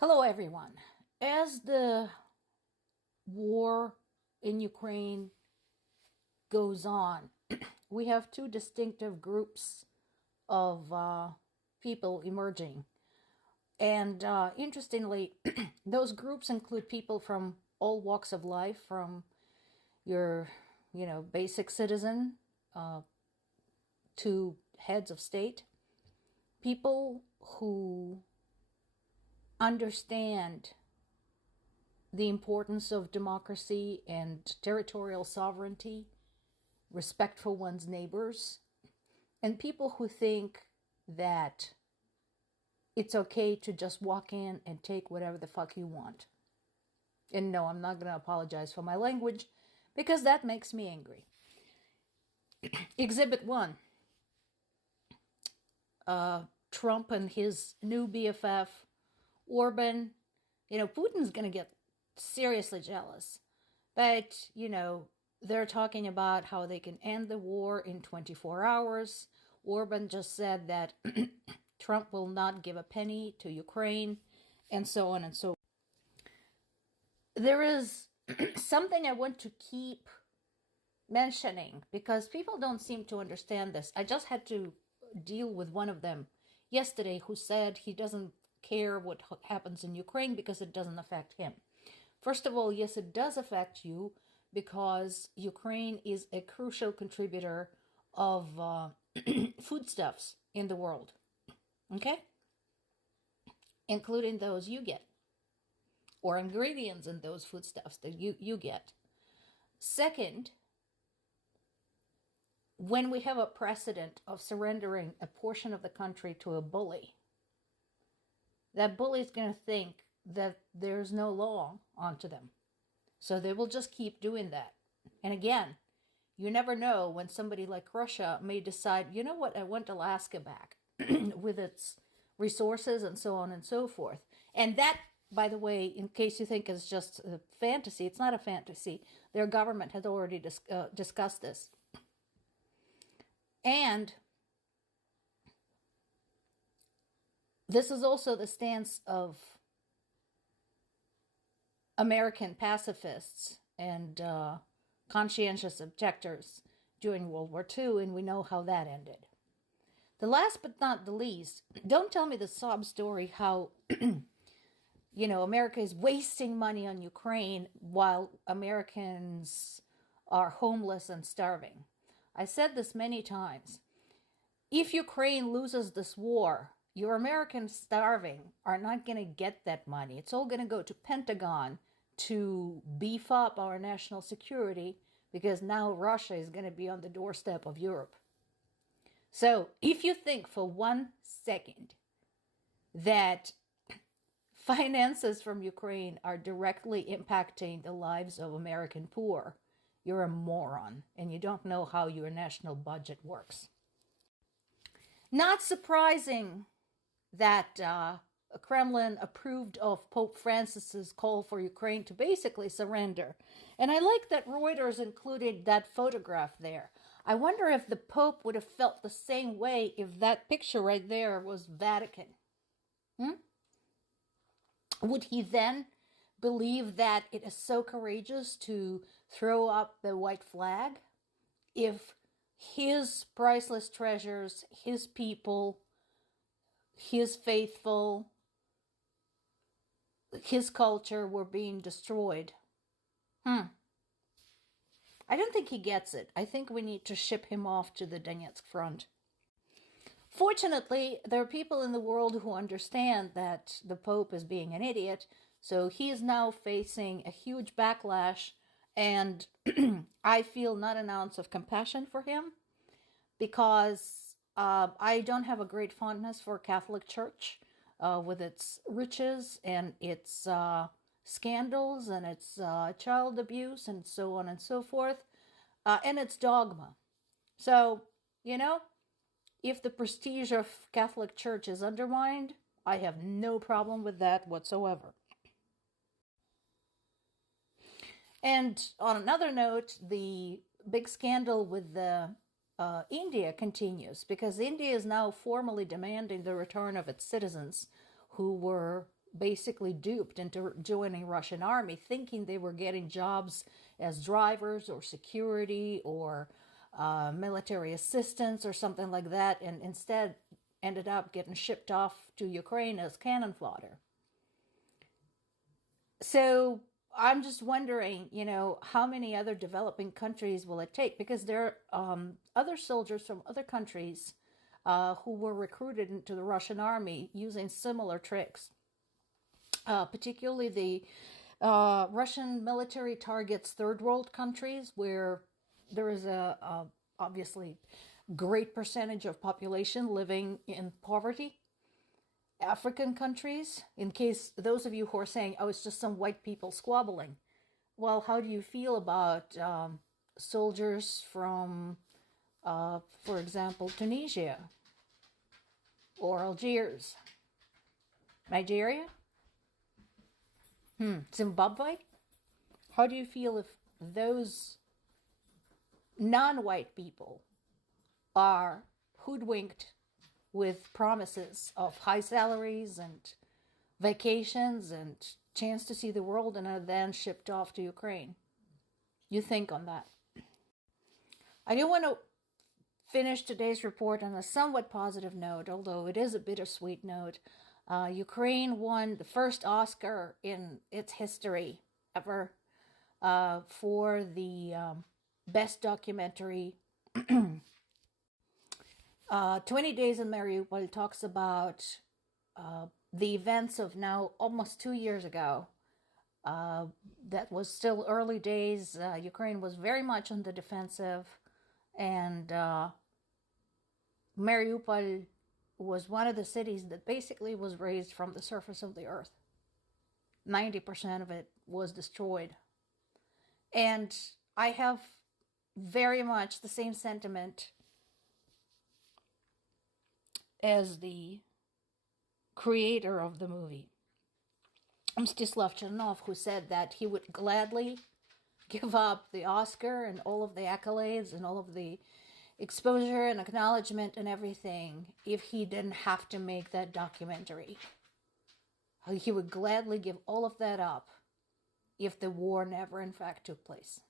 Hello, everyone. As the war in Ukraine goes on, we have two distinctive groups of people emerging. And interestingly, those groups include people from all walks of life, from your, basic citizen to heads of state, people who understand the importance of democracy and territorial sovereignty, respect for one's neighbors, and people who think that it's okay to just walk in and take whatever the fuck you want. And no, I'm not going to apologize for my language because that makes me angry. Exhibit 1, Trump and his new BFF, Orban. Putin's going to get seriously jealous. But, they're talking about how they can end the war in 24 hours. Orban just said that Trump will not give a penny to Ukraine, and so on and so forth. There is something I want to keep mentioning because people don't seem to understand this. I just had to deal with one of them yesterday who said he doesn't care what happens in Ukraine because it doesn't affect him. First of all, yes, it does affect you because Ukraine is a crucial contributor of foodstuffs in the world, okay? Including those you get, or ingredients in those foodstuffs that you get. Second, when we have a precedent of surrendering a portion of the country to a bully, that bully is going to think that there's no law onto them. So they will just keep doing that. And again, you never know when somebody like Russia may decide, you know what, I want Alaska back with its resources and so on and so forth. And that, by the way, in case you think it's just a fantasy, it's not a fantasy. Their government has already discussed this. And this is also the stance of American pacifists and conscientious objectors during World War II, and we know how that ended. The last but not the least, don't tell me the sob story how, America is wasting money on Ukraine while Americans are homeless and starving. I said this many times. If Ukraine loses this war, your Americans starving are not going to get that money. It's all going to go to Pentagon to beef up our national security because now Russia is going to be on the doorstep of Europe. So if you think for 1 second that finances from Ukraine are directly impacting the lives of American poor, you're a moron and you don't know how your national budget works. Not surprising that Kremlin approved of Pope Francis's call for Ukraine to basically surrender. And I like that Reuters included that photograph there. I wonder if the Pope would have felt the same way if that picture right there was Vatican. Would he then believe that it is so courageous to throw up the white flag if his priceless treasures, his people, his faithful, his culture were being destroyed? I don't think he gets it. I think we need to ship him off to the Donetsk front. Fortunately, there are people in the world who understand that the Pope is being an idiot, so he is now facing a huge backlash, and I feel not an ounce of compassion for him because I don't have a great fondness for Catholic Church with its riches and its scandals and its child abuse and so on and so forth, and its dogma. So, if the prestige of Catholic Church is undermined, I have no problem with that whatsoever. And on another note, the big scandal with the India continues because India is now formally demanding the return of its citizens who were basically duped into joining Russian army, thinking they were getting jobs as drivers or security or military assistants or something like that, and instead ended up getting shipped off to Ukraine as cannon fodder. So I'm just wondering, how many other developing countries will it take? Because there are other soldiers from other countries who were recruited into the Russian army using similar tricks. Particularly the Russian military targets third world countries where there is a obviously great percentage of population living in poverty. African countries, in case those of you who are saying, oh, it's just some white people squabbling. Well, how do you feel about soldiers from, for example, Tunisia or Algiers, Nigeria, Zimbabwe? How do you feel if those non-white people are hoodwinked with promises of high salaries and vacations and chance to see the world and are then shipped off to Ukraine? You think on that. I do want to finish today's report on a somewhat positive note, although it is a bittersweet note. Ukraine won the first Oscar in its history ever for the best documentary. 20 Days in Mariupol talks about the events of now almost 2 years ago. That was still early days. Ukraine was very much on the defensive, and Mariupol was one of the cities that basically was razed from the surface of the earth. 90% of it was destroyed. And I have very much the same sentiment as the creator of the movie, Mstislav Chernov, who said that he would gladly give up the Oscar and all of the accolades and all of the exposure and acknowledgement and everything if he didn't have to make that documentary. He would gladly give all of that up if the war never in fact took place.